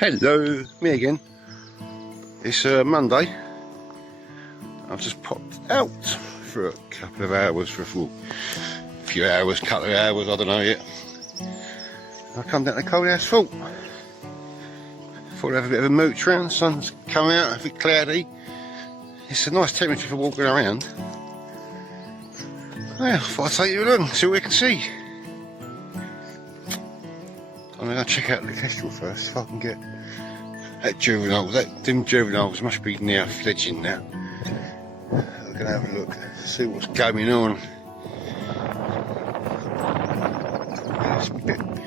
Hello, me again. It's Monday. I've just popped out for a couple of hours, for a few hours, couple of hours, I don't know yet. I come down to Coldhouse Fort. Thought I'd have a bit of a mooch around. The sun's coming out, a bit cloudy. It's a nice temperature for walking around. Yeah, I thought I'd take you along, see what we can see. I'm going to check out the Kestrel first, if I can get that juvenile. Them juveniles must be now fledging now. I'm going to have a look, see what's going on.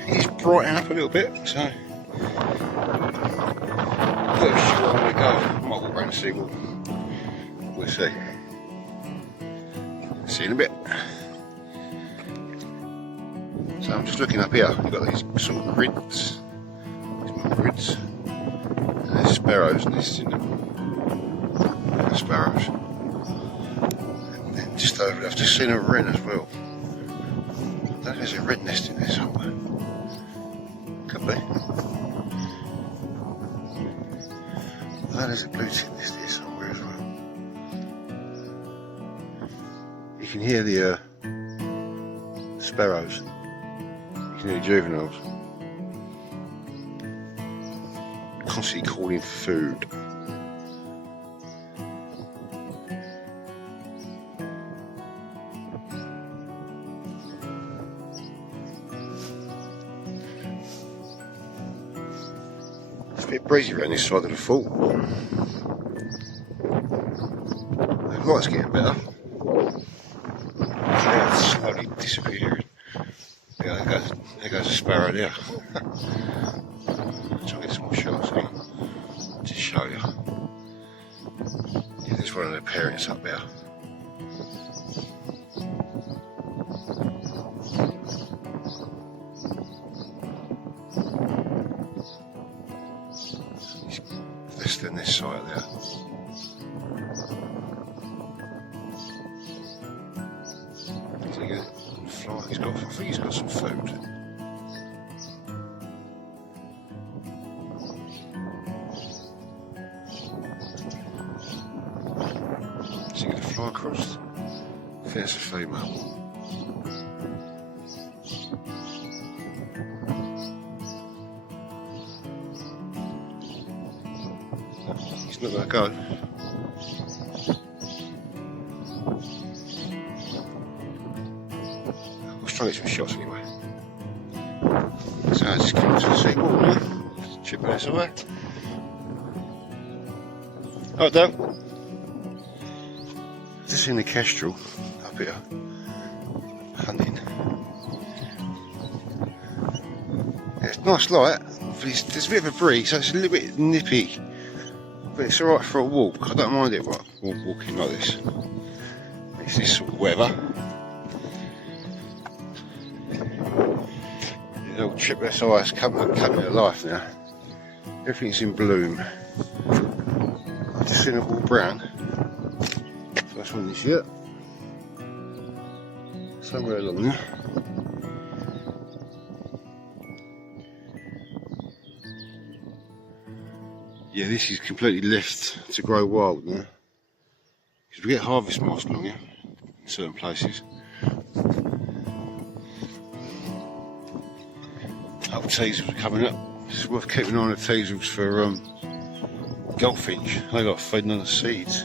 It's brightening up a little bit, so I'm not sure I'm going to go. I might walk around and see what we'll see. See you in a bit. So I'm just looking up here, you've got these sort of grids, these more grids, and there's sparrows nesting them, sparrows, and then just over there I've just seen a wren as well. I don't know if there's a wren nest in there somewhere, could be. Oh, there's a blue tit nest here somewhere as well. You can hear the sparrows. The juveniles constantly calling for food. It's a bit breezy around this side of the fort. The light's getting better. Now it's slowly disappearing. Yeah, there goes a sparrow there. Try to get some more shots on to show you. Yeah, there's one of the parents up there. He's nesting this side there. I think he's got some food. Is he going to fly across? I think it's a female. He's not going to go. Try to get some shots anyway. So I just came to the seawall now. Chipping this away. Oh, down. Just seen the kestrel up here hunting. Yeah, it's nice light. There's a bit of a breeze, so it's a little bit nippy. But it's alright for a walk. I don't mind it walking like this. It's this sort of weather. The little Tripwest ice coming to life now. Everything's in bloom. I've just seen it all brown. First one this year. Somewhere along there. Yeah, this is completely left to grow wild now. Because we get harvest moss along here in certain places. Old teasels are coming up. It's worth keeping an eye on the teasels for goldfinch. They got feeding on the seeds.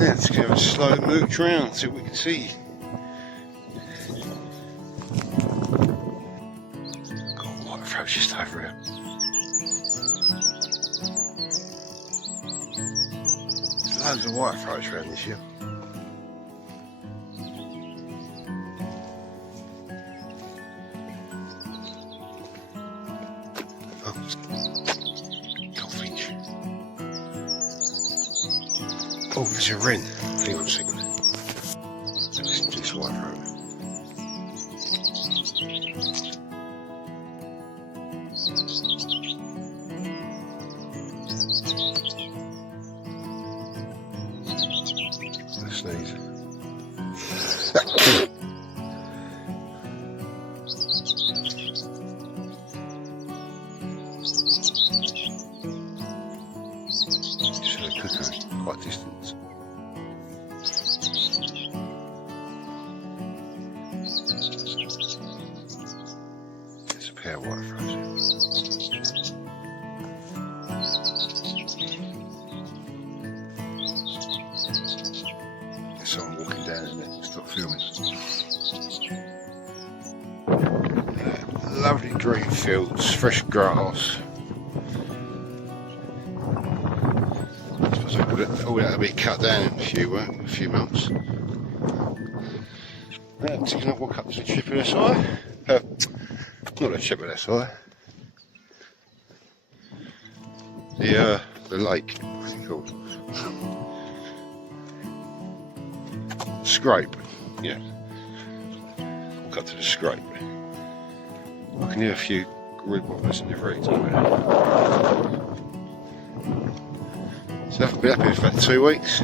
Yeah, let's give it a slow mooch around, see what we can see. Got a white throat just over here. There's loads of white throats around this year. Goldfinch. Oh, there's a wren. Hang on a second. This white throat. Let's sneeze. Pale white frozen. There's someone walking down in there. Stop filming. Lovely green fields, fresh grass. I suppose all that will be cut down in a few months. Taking a walk up to the tip of the side. Not the tip of the side. The lake, what's it called? Scrape, yeah. Walk up to the scrape. I can hear a few reed wobblers in the reeds over there. So I've been up here for about 2 weeks.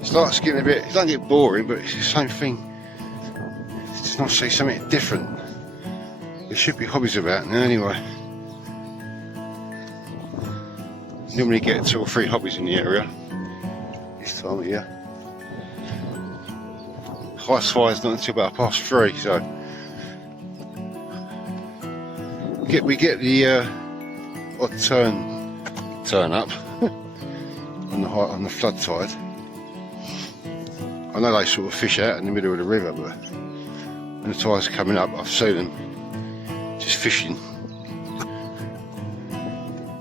It starts getting a bit, it doesn't get boring, but it's the same thing. It's just nice to see something different. There should be hobbies about now anyway. Normally get 2 or 3 hobbies in the area this time of year. High fire's not until about 3:30, so we get the odd turn up on the flood tide. I know they sort of fish out in the middle of the river, but when the tide's coming up, I've seen them just fishing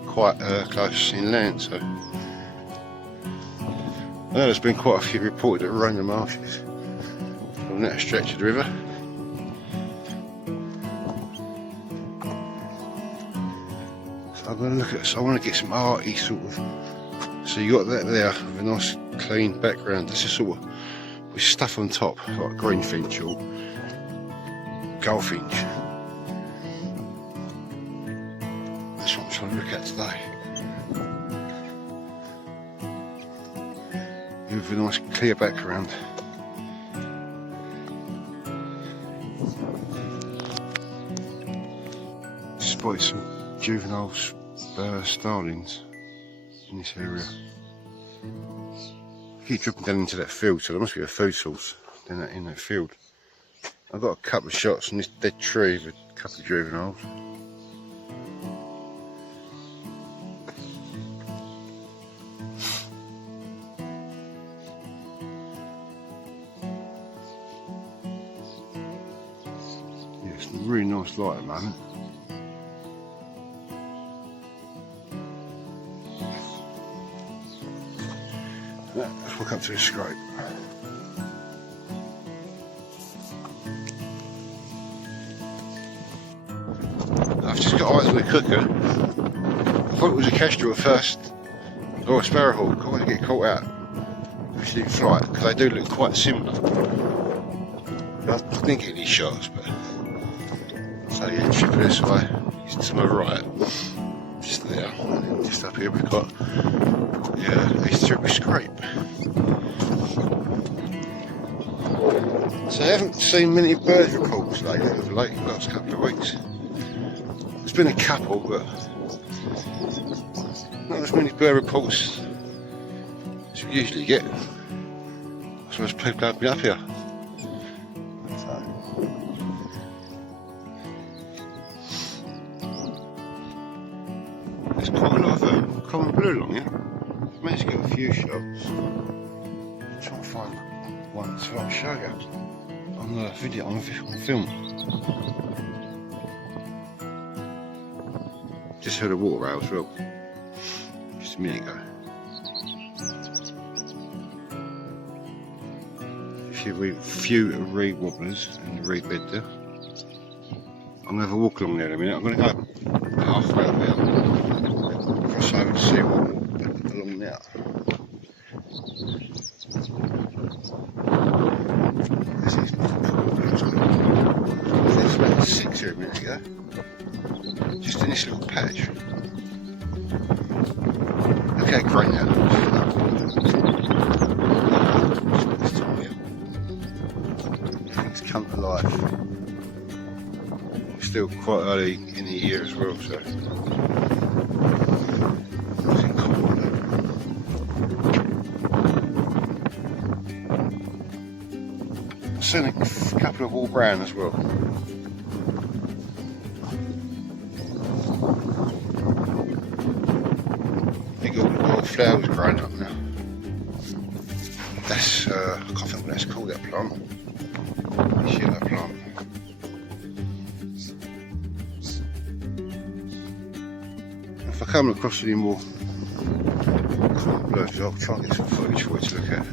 quite close inland. So I know there's been quite a few reported at Roma Marshes on that stretch of the river. So I'm going to look at. So I want to get some arty sort of. So you got that there with a nice clean background. This is sort of with stuff on top like greenfinch or goldfinch. That's what I'm trying to look at today. With a nice clear background. Spotted some juvenile starlings in this area. I keep dropping down into that field, so there must be a food source in that field. I've got a couple of shots on this dead tree with a couple of juveniles. Yeah, it's a really nice light at the moment. Let's walk up to the scrape. I've just got eyes on the cooker. I thought it was a kestrel at first, or a sparrowhawk. I want to get caught out, especially in flight, because they do look quite similar. I didn't get any shots, but so yeah, tripping this way, to my right, just there, and then just up here we've got Easter scrape. So I haven't seen many bird reports lately of late, the last couple of weeks. There's been a couple, but not as many bird reports as we usually get. I suppose people have been up here. So. There's quite a lot of common blue along here. I've managed to get a few shots. Try and find one to show you on the video, on film. Just heard a water rail as well, just a minute ago. A few reed wobblers in the reed bed there. I'm going to have a walk along there in a minute. I'm going to go halfway up there, cross over to see what along there. There's about 6 here a minute ago, just in this little patch. Look how great that looks. This time here, everything's come to life. It's still quite early in the year as well, so. I've seen a couple of all brown as well. They got wild flowers growing up now. That's, I can't think what that's called, that plant. This yellow plant. If I come across any more blues, I'll try and get some footage for you to look at.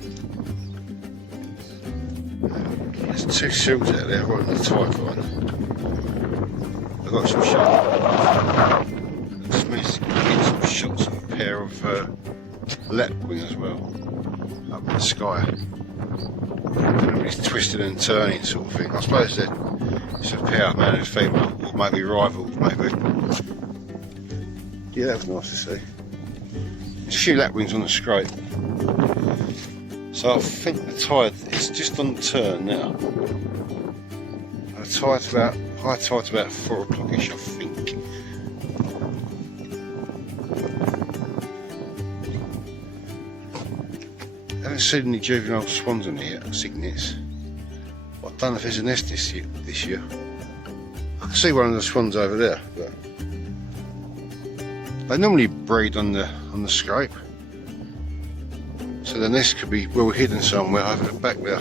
There's two seals out there right in the tide vine. I've got some shots. Just managed to get some shots of a pair of lapwing as well, up in the sky. It's twisted and turning sort of thing. I suppose that it's a pair, male and female, or maybe rivals, maybe. Yeah, that was nice to see. There's a few lapwings on the scrape. So I think the tide is just on the turn now. The tide's about, high tide's about 4 o'clock-ish, I think. I haven't seen any juvenile swans on here yet, cygnets. I don't know if there's a nest this year. I can see one of the swans over there, but they normally breed on the scrape. So the nest could be well hidden somewhere over the back there.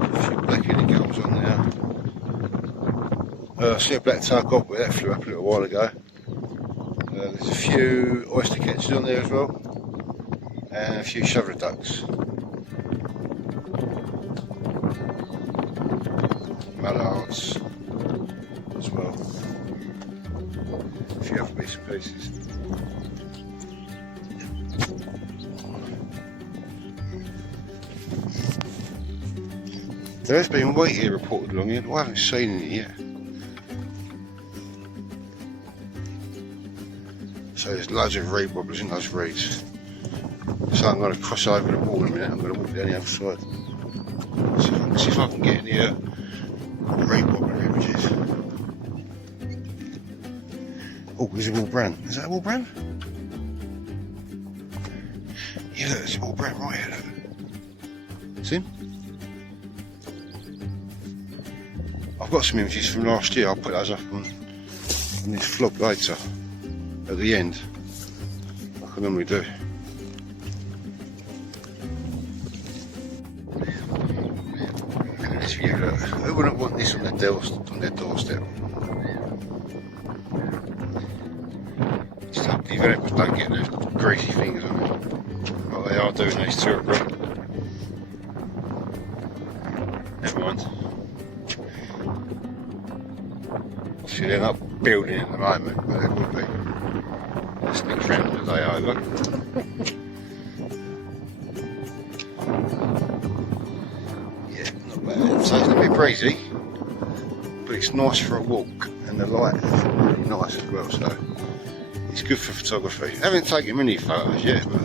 A few black-headed gulls on there. I see a black-tailed godwit that flew up a little while ago. There's a few oyster catchers on there as well, and a few shoveler ducks. Mallards as well. A few other bits and pieces. There has been white here reported along here, but I haven't seen any yet. So there's loads of reed wobblers in those reeds. So I'm going to cross over the wall in a minute. I'm going to walk down the other side. See if I can get any reed wobbler images. Oh, there's a Wallbrand. Is that a Wallbrand? Yeah, look, there's a Wallbrand right here, look. See him? I've got some images from last year. I'll put those up on this vlog later. At the end, like I normally do. Look at this view, look. Who wouldn't want this on their doorstep? Just hope the developers don't get those greasy fingers on it. Like they are doing these two at Brent. Never mind. See, they're not building at the moment, but they will be. This next round of the day over. Yeah, not bad. So it's going to be breezy, but it's nice for a walk, and the light is really nice as well, so it's good for photography. I haven't taken many photos yet, but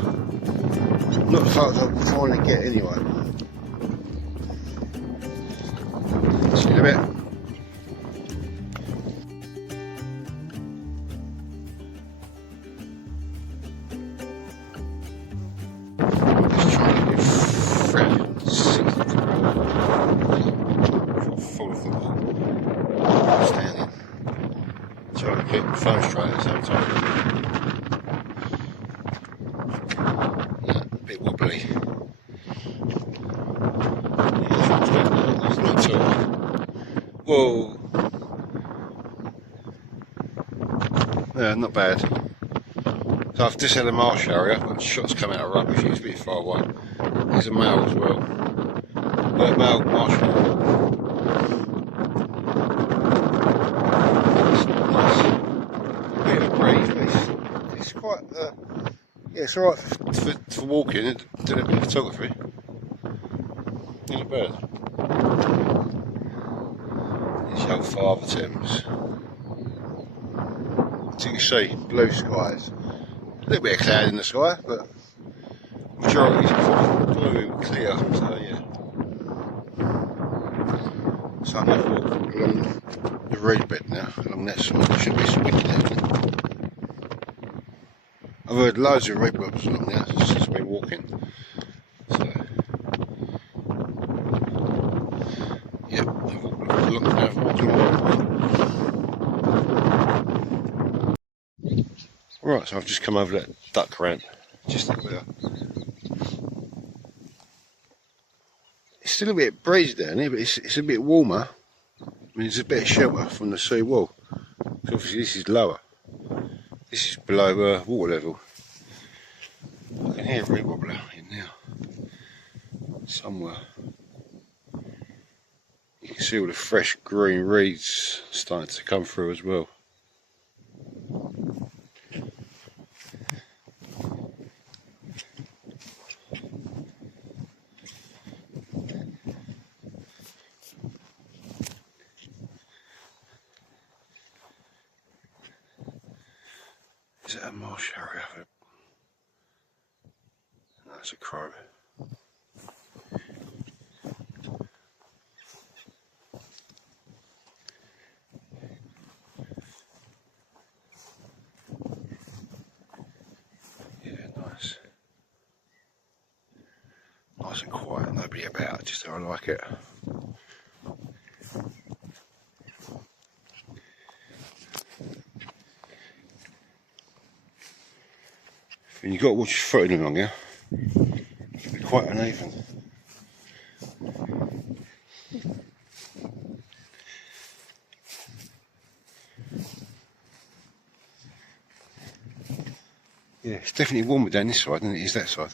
not the photos I'm trying to get anyway. See you in a bit. Trying to keep the phone straight at the same time. Yeah, a bit wobbly. Yeah, it's not too high. Whoa! Yeah, not bad. So I've just had a marsh area, but shots come out of rubbish, it's a bit far away. There's a male as well. Male marsh area. It's quite, yeah, it's alright for walking and doing a bit of photography. Not bad. These young Father Thames. As you can see, blue skies. A little bit of cloud in the sky, but majority is blue and clear, so yeah. So I'm going to walk along the reed bed now, along that side. There should be some wicked out there. I've heard loads of reed wobblers along there since we're walking. So, yep, Right, so I've just come over that duck ramp, just up there. It's still a bit breezy down here, but it's a bit warmer. I mean, there's a bit of shelter from the sea wall. So obviously this is lower. This is below water level. I can hear a reed wobbler in now. Somewhere. You can see all the fresh green reeds starting to come through as well. Is that a marsh harrier? No, it's a crow. Yeah, nice. Nice and quiet, nobody about, just how I like it. And you've got to watch your footing along here. It can be quite uneven. Yeah, it's definitely warmer down this side than it is that side.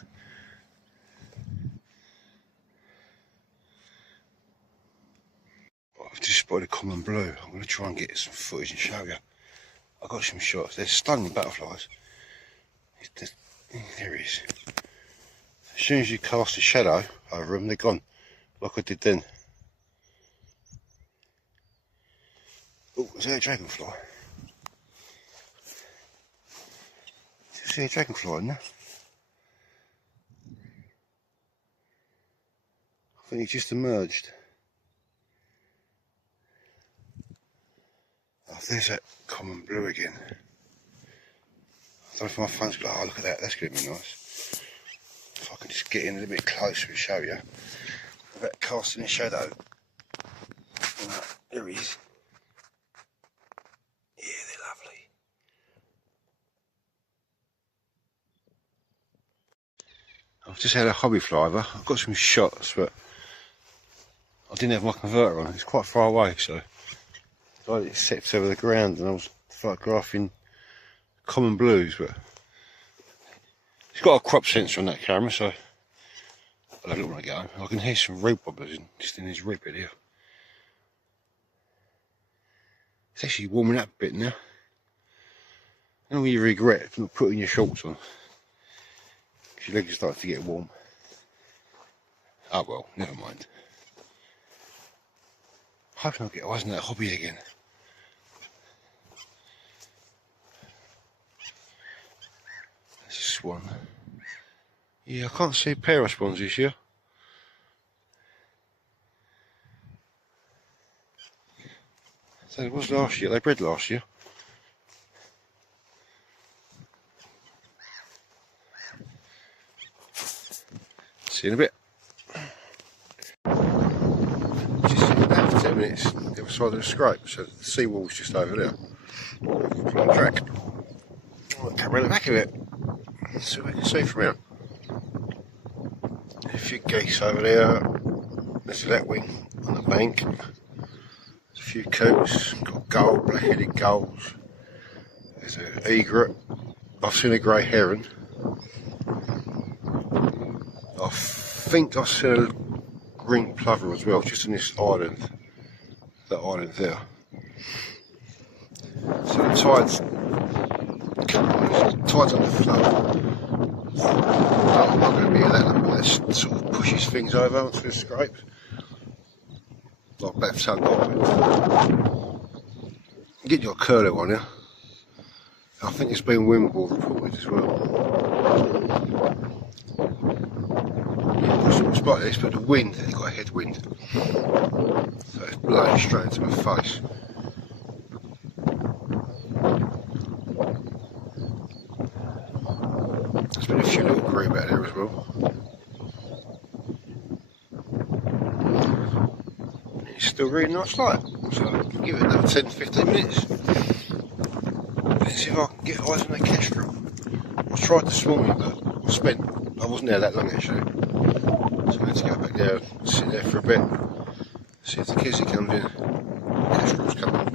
I've just spotted a common blue. I'm going to try and get some footage and show you. I got some shots. They're stunning butterflies. There he is. As soon as you cast a shadow over them, they're gone, like I did then. Oh, is that a dragonfly? Did you see a dragonfly in there? I think he just emerged. Oh, there's that common blue again. I don't know if my phone's got, oh look at that, that's going to be nice. If I can just get in a little bit closer and show you. About casting a shadow. Oh, there he is. Yeah, they're lovely. I've just had a hobby fly over. I've got some shots, but I didn't have my converter on. It's quite far away, so I let it set over the ground and I was photographing common blues, but it's got a crop sensor on that camera, so I'll have a look when I get home. I can hear some reed wobblers just in this reed bed here. It's actually warming up a bit now. And you regret not putting your shorts on, because your legs are starting to get warm. Oh well, never mind. Hoping I'll get away from that hobby again. There's a swan. Yeah, I can't see a pair of swans this year. So it was last year, they bred last year. See you in a bit. Just sitting down for 10 minutes, the other side of the scrape, so the seawall's just over there. Fly track. I'll come around the back of it, see what we can see from here. A few geese over there, there's that wing on the bank. There's a few coots, got gull, black-headed gulls. There's an egret. I've seen a grey heron. I think I've seen a green plover as well, just on this island, that island there. So the tide's on the flood. I'm not going to be at that number, that sort of pushes things over onto the scrape. Like black-tailed godwit. Get your curlew on here. I think it's been windward reported as well. Spot this, but the wind, they've got a headwind, so it's blowing straight into my face. There's been a few little grebe out there as well. It's still really nice light, so I'll give it another 10-15 minutes. see if I can get eyes on that kestrel. I tried this morning, but I wasn't there that long actually. So I had to go back there and sit there for a bit. See if the kizzy comes in. The kestrel's coming.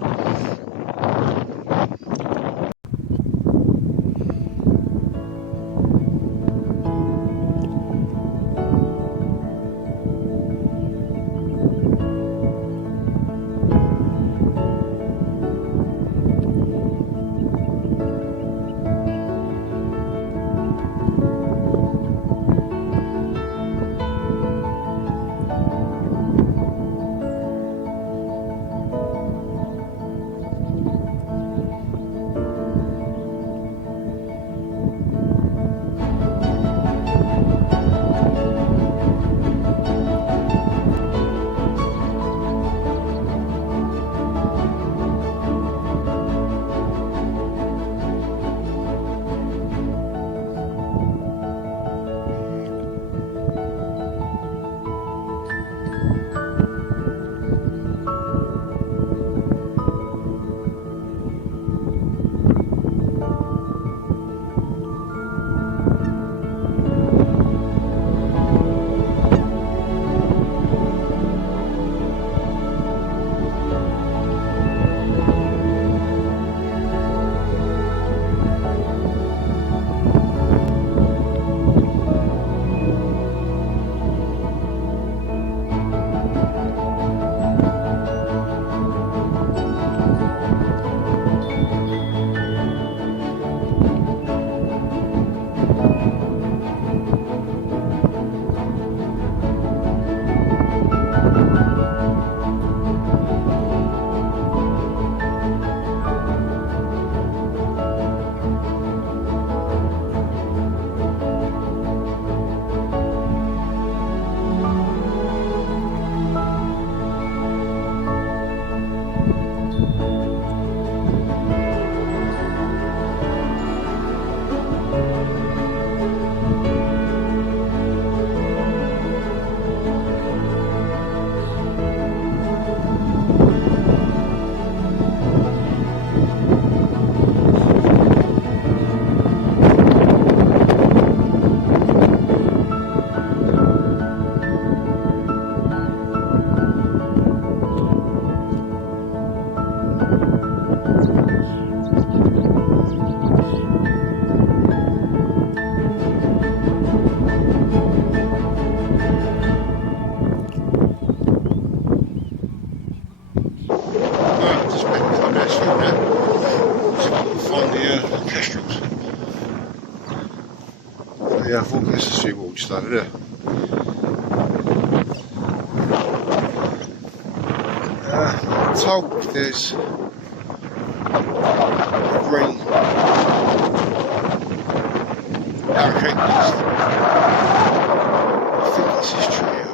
Yeah, I thought this is seawall just over there. I'm told there's a green parakeet nest. I think this is true.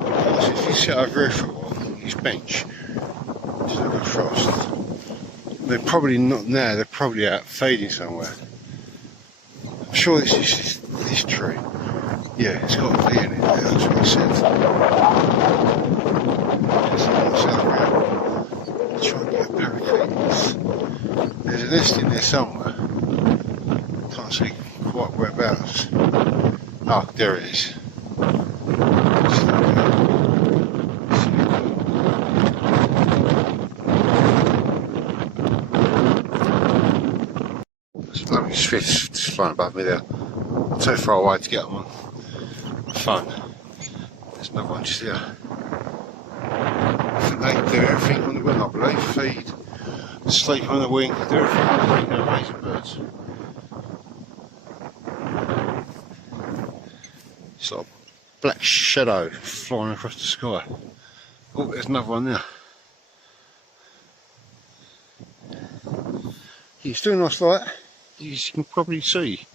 Because if you sit over here for a while, this bench, just look at frost. They're probably not there, they're probably out feeding somewhere. I'm sure this is this tree. Yeah, it's got a V in it, that's what it says. Try and get a parakeet. There's a nest in there somewhere. Can't see quite whereabouts. Oh, there it is. There's lovely swifts just flying above me there. Too far away to get them on my phone. There's another one just here. I think they do everything on the wing, I believe. Feed, sleep on the wing, do everything on the wing. They're amazing birds. It's like a black shadow flying across the sky. Oh, there's another one there. It's doing nice light, as you can probably see.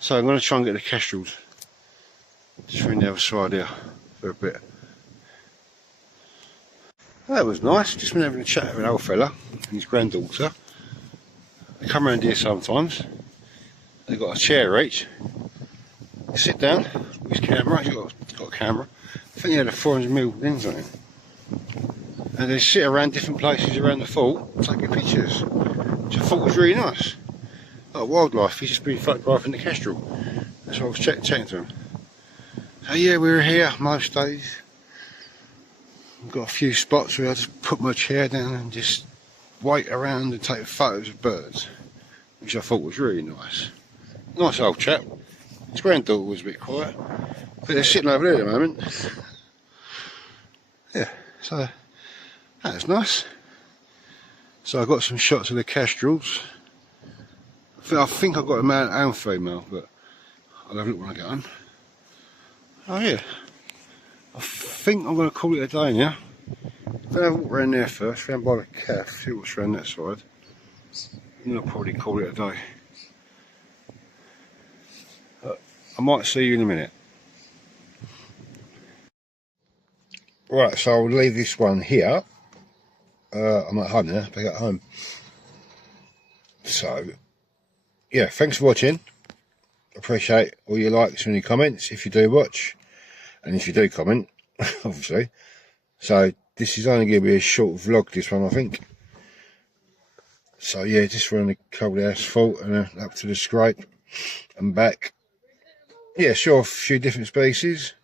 So I'm going to try and get the kestrels just from the other side here for a bit. That was nice, just been having a chat with an old fella and his granddaughter. They come around here sometimes. They've got a chair each. They sit down with his camera, he's got a camera. I think he had a 400mm lens on it. and they sit around different places around the fort taking pictures, which I thought was really nice. Like wildlife, he's just been photographing the kestrel. That's what I was chatting to him. So yeah, we were here most days. We've got a few spots where I just put my chair down and just wait around and take photos of birds, which I thought was really nice. Nice old chap. His granddaughter was a bit quiet, but they're sitting over there at the moment. Yeah, so that was nice. So I got some shots of the kestrels. I think I got a male and female, but I'll have a look when I get home. Oh yeah, I think I'm going to call it a day now. I'm going to have a walk around there first, round by the calf, see what's around that side. And I'll probably call it a day. I might see you in a minute. Right, so I'll leave this one here. I'm at home now, back at home. So, yeah, thanks for watching. Appreciate all your likes and your comments if you do watch. And if you do comment, obviously. So, this is only going to be a short vlog, this one, I think. So, yeah, just around the Coldhouse Fort and up to the scrape and back. Yeah, sure, a few different species.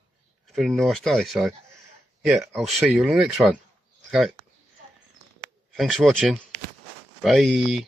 It's been a nice day, so yeah, I'll see you on the next one. Okay, thanks for watching. Bye.